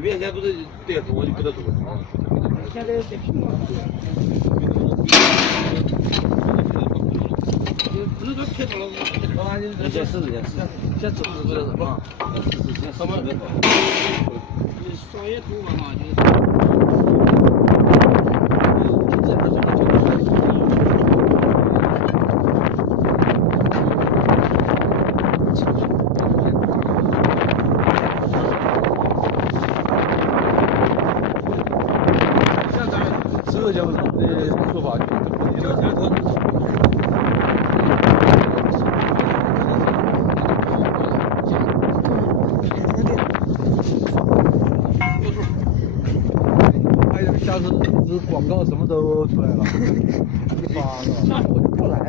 原先都是带动我就给他做。现在在平了。不是说开到了，先试试，先走是不是？啊，先试试，先试试。你少一头发嘛，就是。 浙江人的说法就是还有下次这广告什么都出来了，一发是吧？那我就不来了。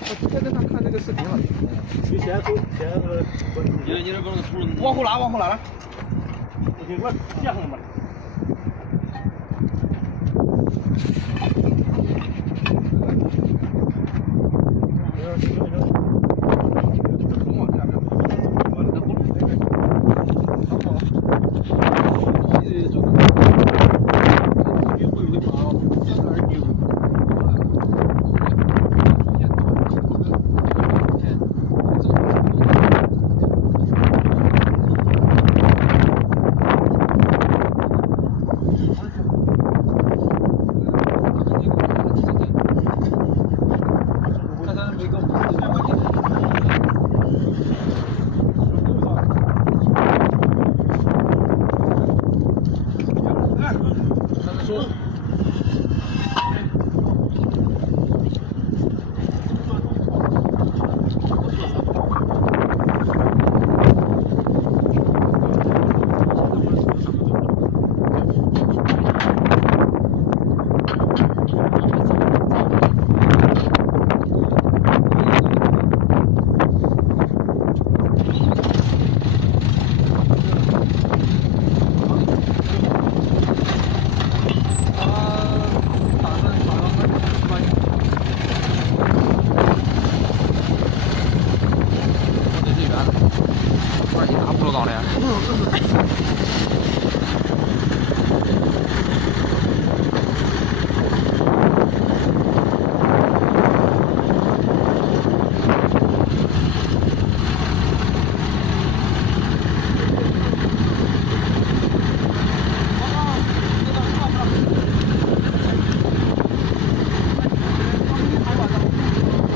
我在那看那个视频了，你先走，先你这不能出了。往后拉，往后拉了。不行，我接上吧。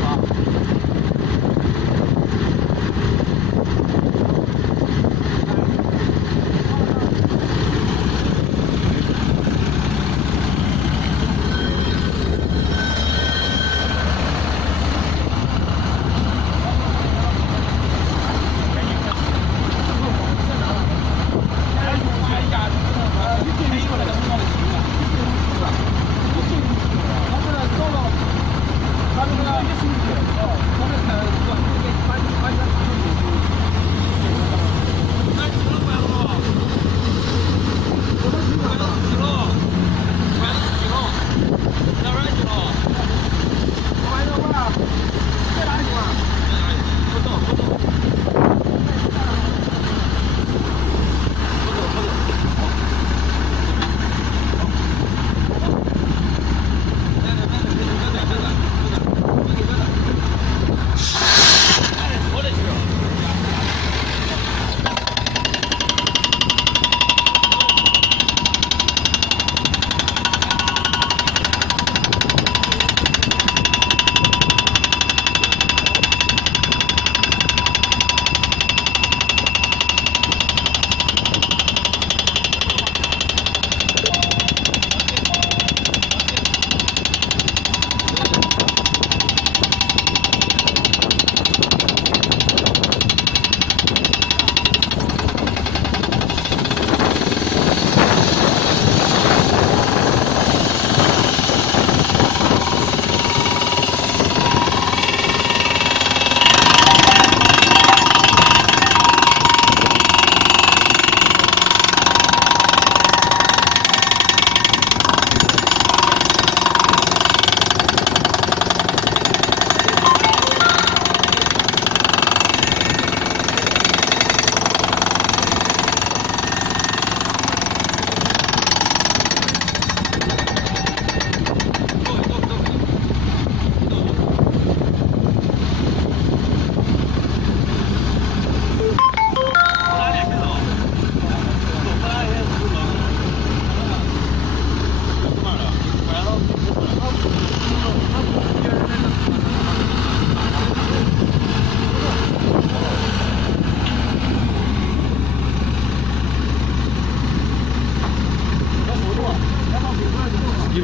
啊，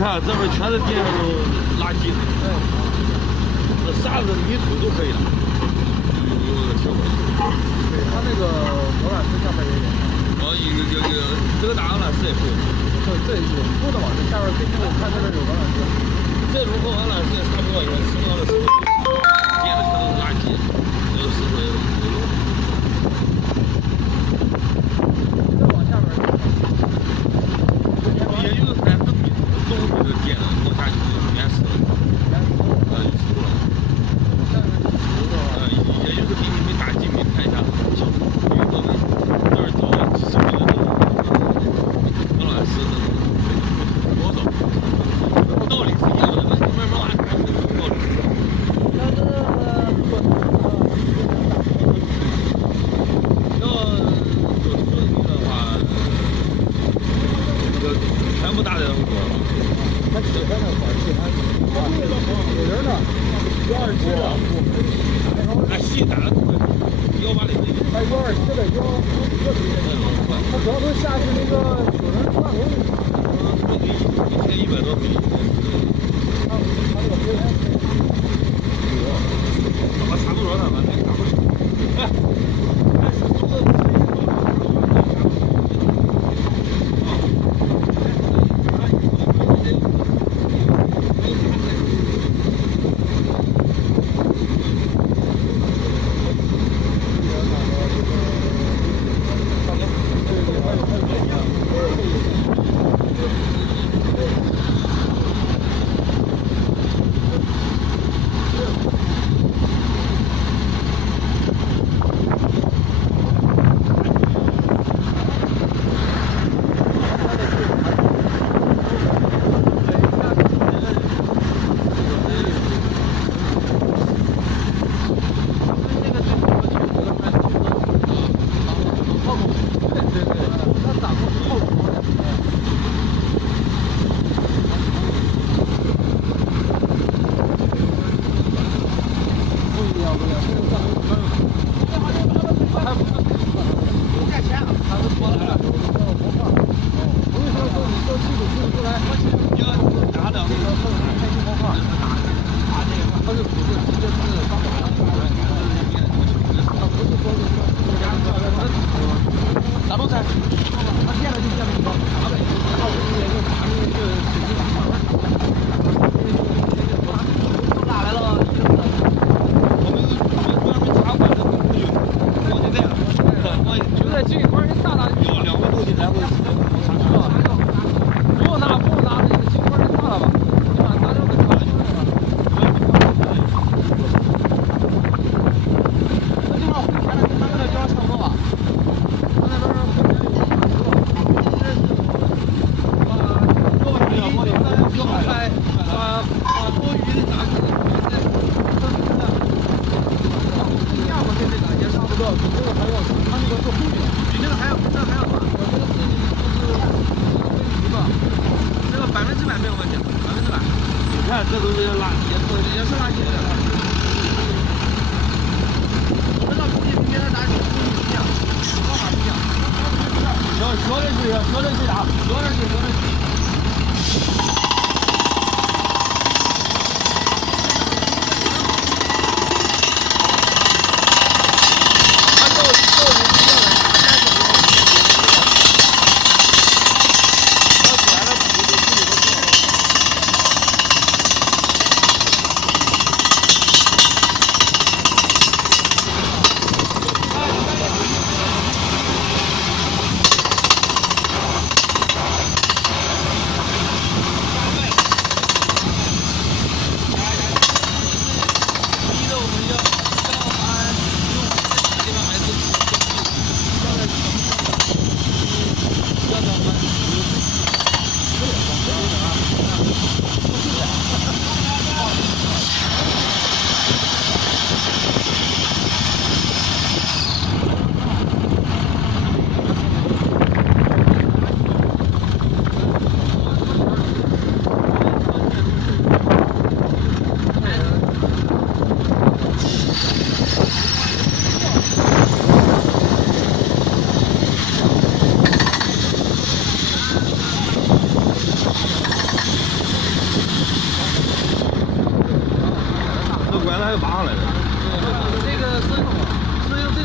看这边全是地上都垃圾，那啥子泥土都可以了，有个小伙子。对，它那个鹅卵石下面也有。哦，这个大鹅卵石也是。这有铺的嘛？这下面最近我看这边有鹅卵石。这路和鹅卵石也差不多，也石头的石头，垫的全都是垃圾，有石头也有。再往下面。也有3分米东西的垫的，往下就是棉石了，有石头了。也就是给你们打几米看一下，小有一个这儿走几十米的鹅卵石的多少？道理是一样的，慢慢挖看就有道理。要做顺利的话，这个全部大的多了。它喜欢的管气，它有人呢，127的，哎，细打的180的，还127的它主要都下去那个有人办公的。一天100多米。它那个飞人。怎么差不多了？完全打不出。哎，还是做个。这都是垃圾，也是垃圾的。我们到空气别的拿去不一样，方法不一样。说的对，说的对啥？说的对，说的对。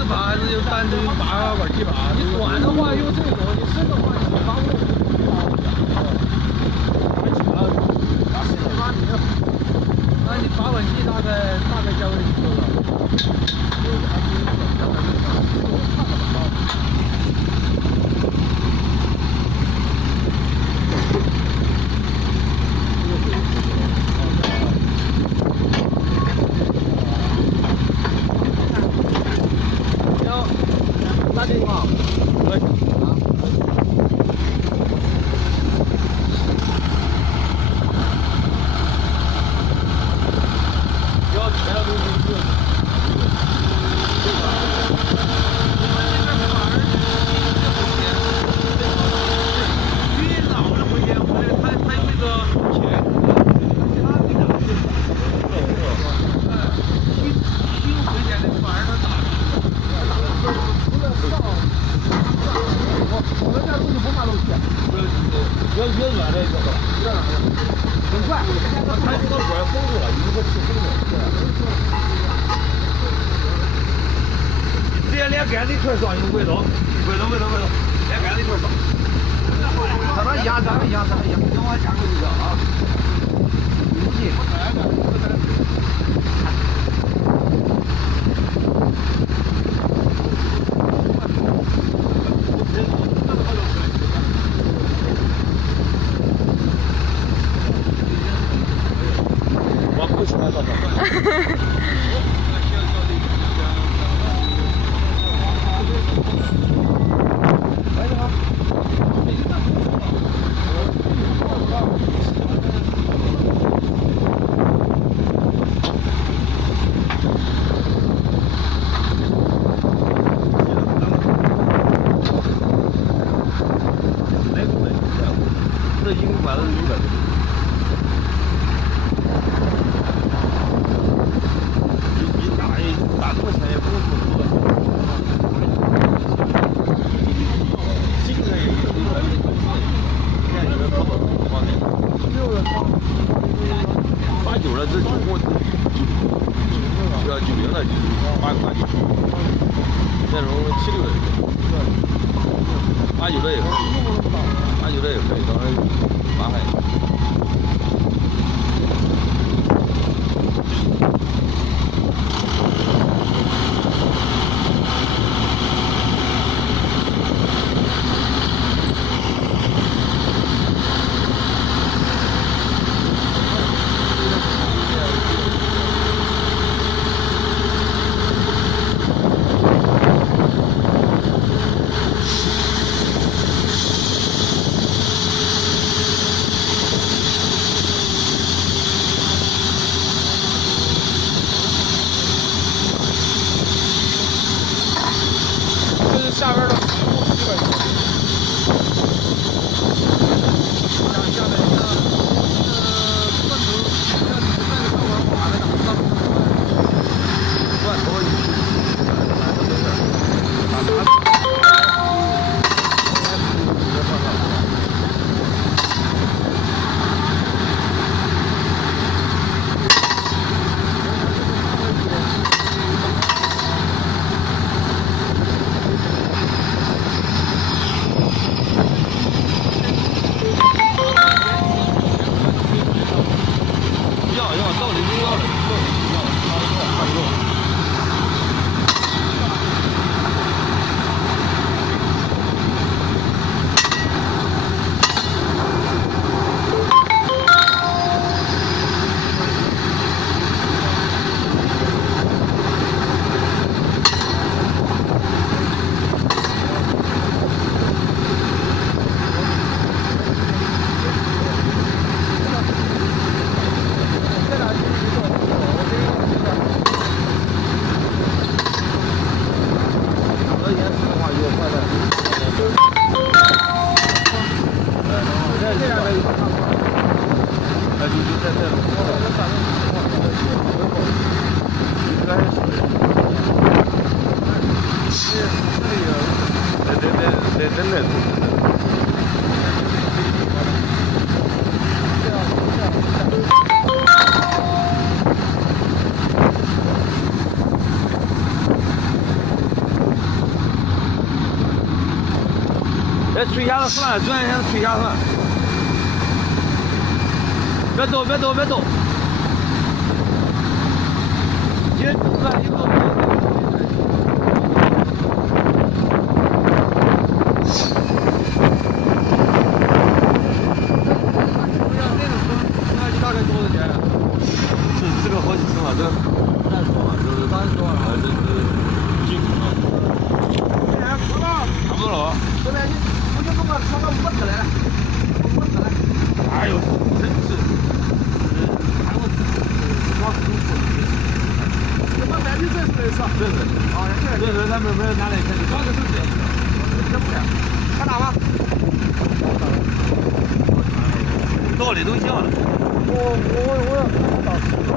拔还是有单纯拔管气拔？你短的话用这种，你深的话你拔过那你拔管器大概价位是多少？那这个啊，要钱的东西越老的回去，他那个钱，新回去的反而他打。我们家东西不怕漏气，越软的越好，很快。它这个管封住了，你这个气封住了。直接连杆子一块上，用拐刀，连杆子一块上。咱们一样，跟我讲过一个啊。邮寄。我不喜欢这种。这英国买的是日本的。你打多少钱也不用付出了。这个也有日本的，现在有人淘宝方面，6人方，89了，这90了，89，那种76的，89的也可以，89的也可以，当然麻烦。下边的服务基本上，像下面一个罐头，像你那个上网瓦的上罐头吹一下子算了，转一下子吹一下算。别走，别走，别走。一转一走。大概多少钱？这个好几升了，这30多万，这是30多万啊！这是进口的。哎，哥了，差不多了。这边我就给我说个50来了，50来。哎呦，真是，看我老师傅。你们买的这是？这是。哦，这这他们不是拿来看，主要是这这不是，看哪吧？道理都一样的。我要看打石头，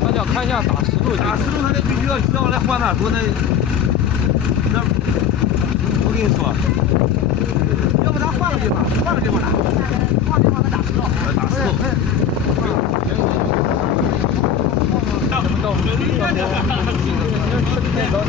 他想看一下打石头。打石头他就必须要让我来换他说那，我跟你说，要不咱换个地方，换个地方打，换个地方再打石头。打石头。慢点走，慢点走。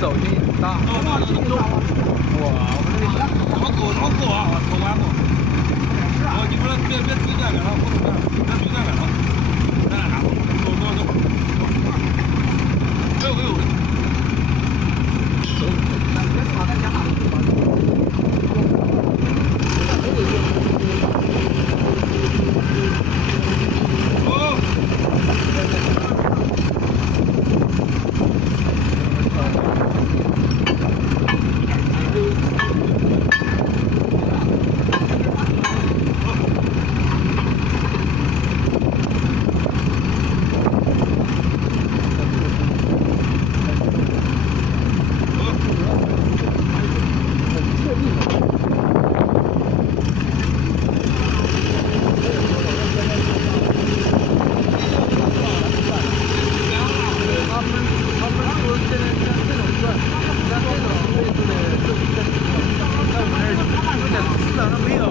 走进大，哇！怎么够啊！我走完过。哦，你不能别随便干了，别随便干了。咱俩拿，走。没有。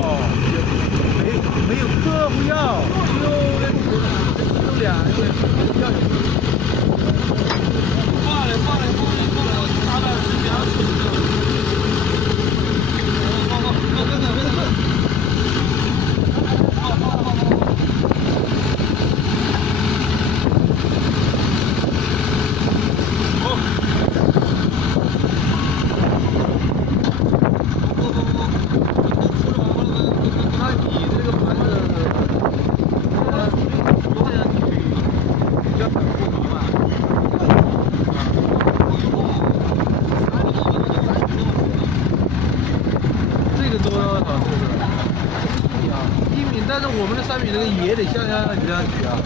但是我们的3米这个也得像这样取啊，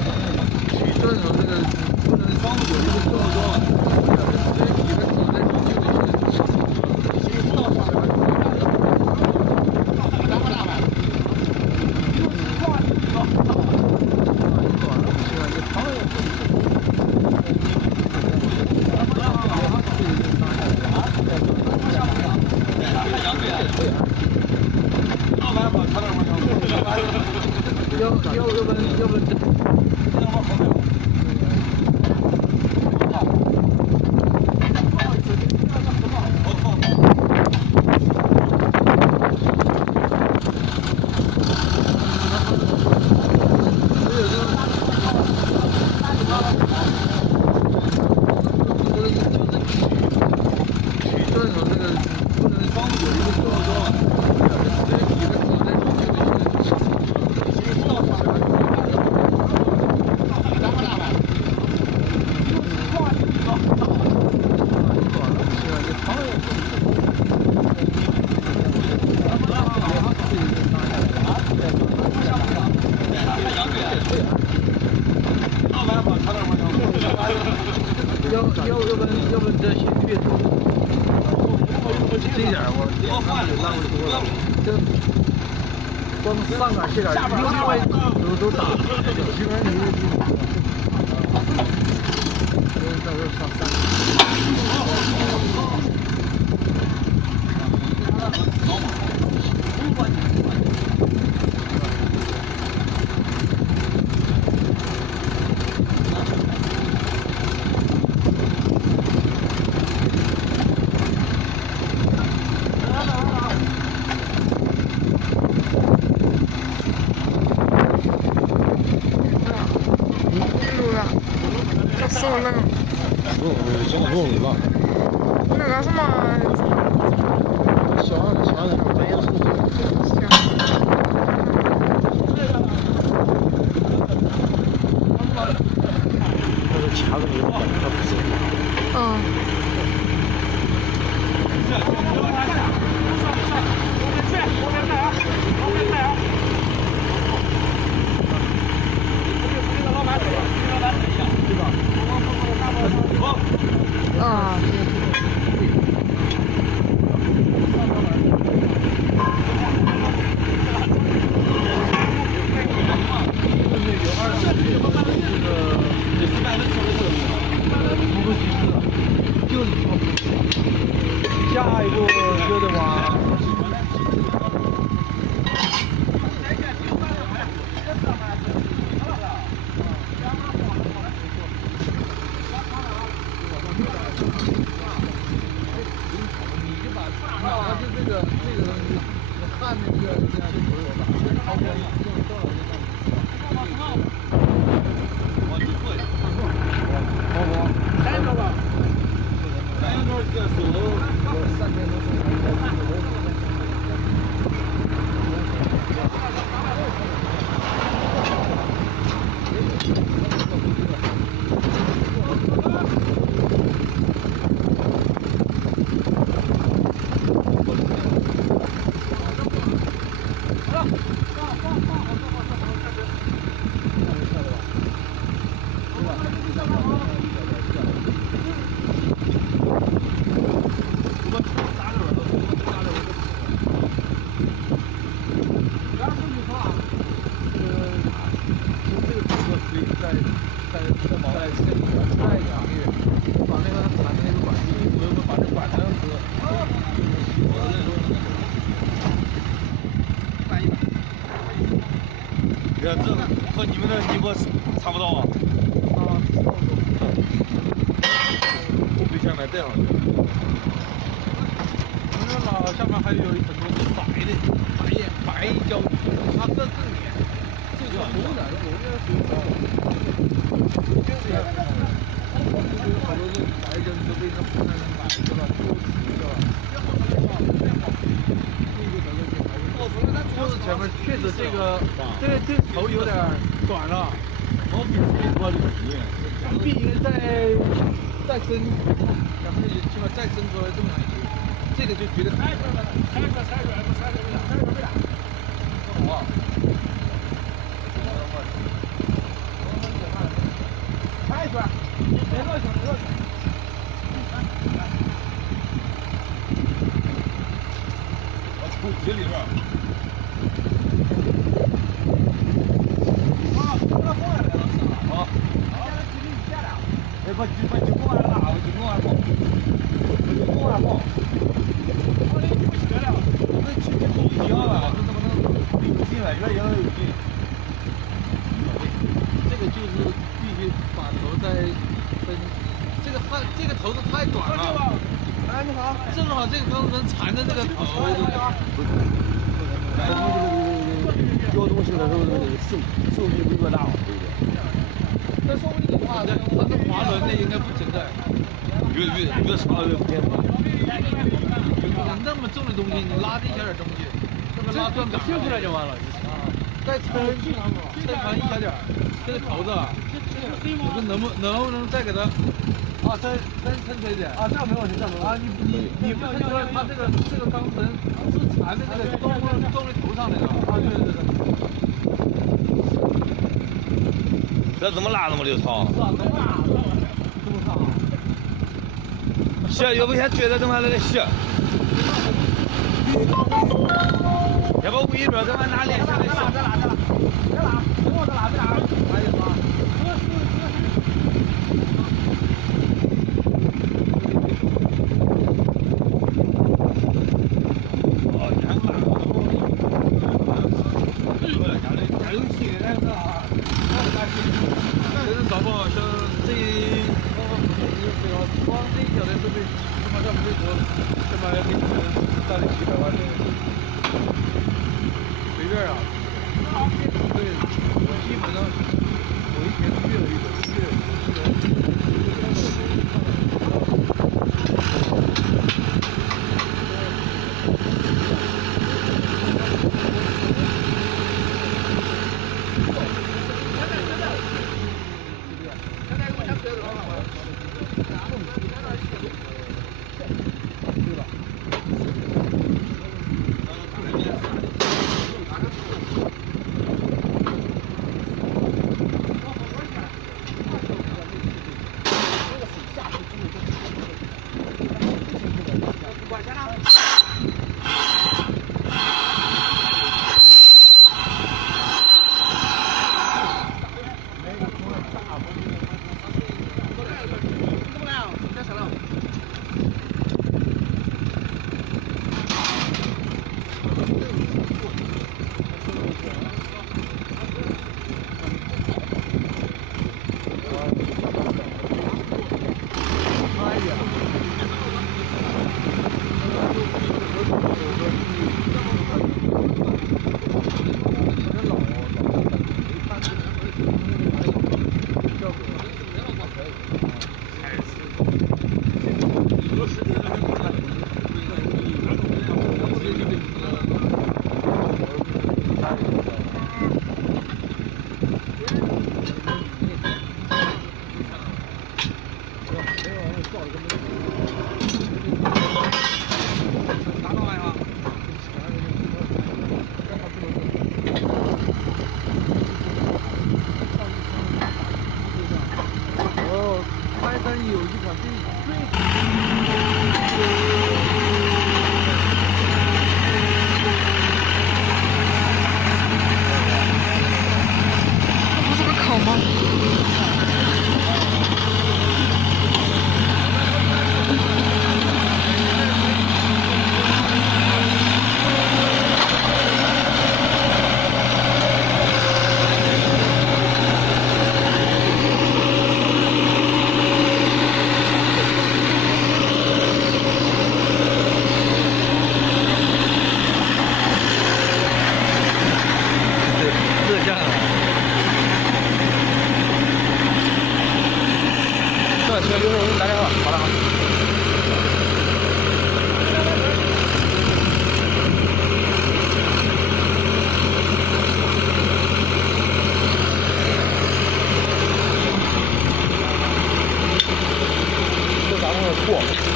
取这种这个不能双手就是这么多，所以你的体能要不这点我浪费多了，这光上杆卸杆，另外都打，基本上你到时候上那个什么，小的，专业素质。掐着你的板，他不是。下一步就得往。这个东西，看那个这样就不是我打，超过这和你们的尼泊差不多啊。最下面带上去。我们这老下面还有很多是白胶皮，它更黏，这个红点的我们这好多是白胶都被它不能买是吧？就是前面确实这个头有点短了，毛笔多的笔应该再伸，咱们起码再伸出来这么长，这个就觉得太短了，太短。哇！太短，别乱想。我从这里边。把酒锅完了，我酒锅完了，我这就不学了，我们去投一样了，这怎么能有劲了？越摇越有劲。这个就是必须把头再分，这个头子太短了。哎，你好，正好这个钢绳缠着这个头。摇东西的时候，那个受力不越大嘛，对不对？那说不定的话，它的滑轮那应该不存在。越长越偏。那么重的东西，你拉这一点点东西，这么拉转杆贴出来就完了。再抻长一点点，这个头子，我说能不能再给它再抻一点啊？这样没问题，这样没问题。你不抻出来，它这个钢绳是缠在这个动力头上来的啊？对。这怎么拉那么流畅？是啊，能拉这么长。行，要不先追着等会来洗。要不围着等会拿链下来洗。别拉，等我再拉。哎呀妈！随便啊，对，我基本上有一天去了一个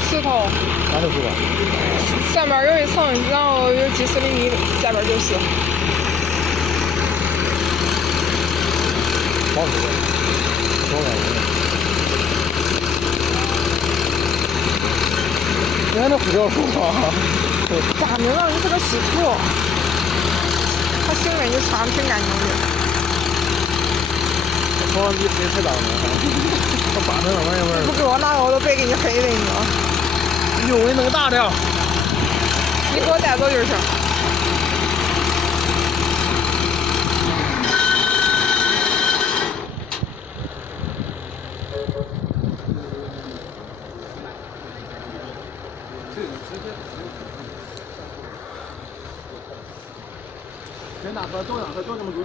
石头，哪头是吧？上面有一层，然后有几十厘米，下边就是。好吃的，多少钱？你看那胡椒树啊！咋的了？你这个石头，它新闻就传挺干净的。从我比谁才脏呢？我扒成那玩意儿。不给我拿，我都白给你黑了你。用的那个大的。你给我带走就是。先拿车走上车，走这么多。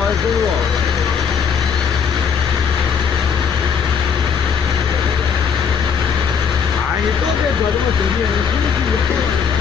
还是走路？哎，你多别做这么生气，你生气。